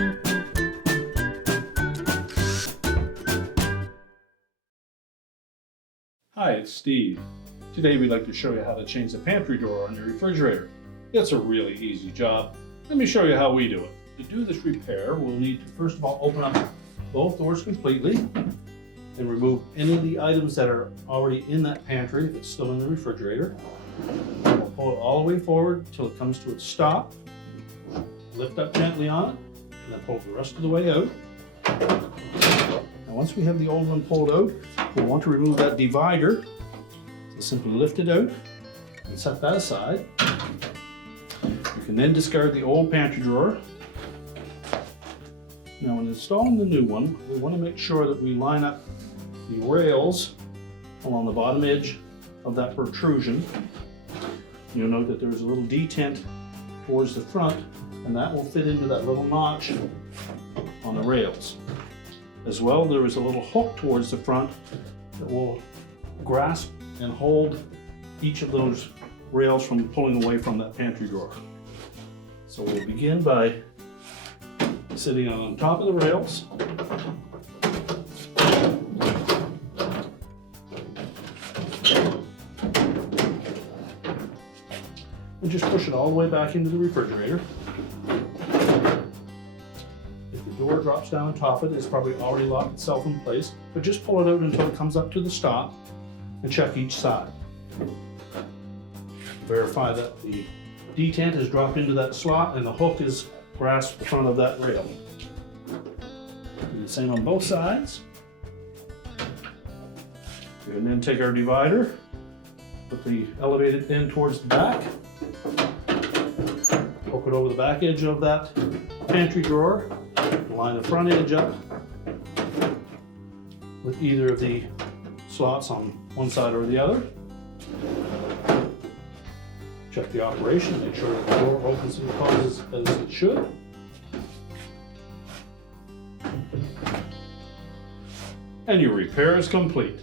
Hi, it's Steve. Today we'd like to show you how to change the pantry door on your refrigerator. It's a really easy job. Let me show you how we do it. To do this repair, we'll need to first of all open up both doors completely and remove any of the items that are already in that pantry if it's still in the refrigerator. We'll pull it all the way forward until it comes to its stop. Lift up gently on it and then pull it the rest of the way out. Now once we have the old one pulled out, we'll want to remove that divider. So simply lift it out and set that aside. You can then discard the old pantry drawer. Now when installing the new one, we want to make sure that we line up the rails along the bottom edge of that protrusion. You'll note that there's a little detent towards the front, and that will fit into that little notch on the rails. As well, there is a little hook towards the front that will grasp and hold each of those rails from pulling away from that pantry drawer. So we'll begin by sitting on top of the rails. And just push it all the way back into the refrigerator. If the door drops down on top of it, it's probably already locked itself in place, but just pull it out until it comes up to the stop and check each side. Verify that the detent has dropped into that slot and the hook is grasped the front of that rail. Do the same on both sides. And then take our divider, put the elevated end towards the back, poke it over the back edge of that pantry drawer, line the front edge up with either of the slots on one side or the other. Check the operation, make sure that the door opens and closes as it should. And your repair is complete.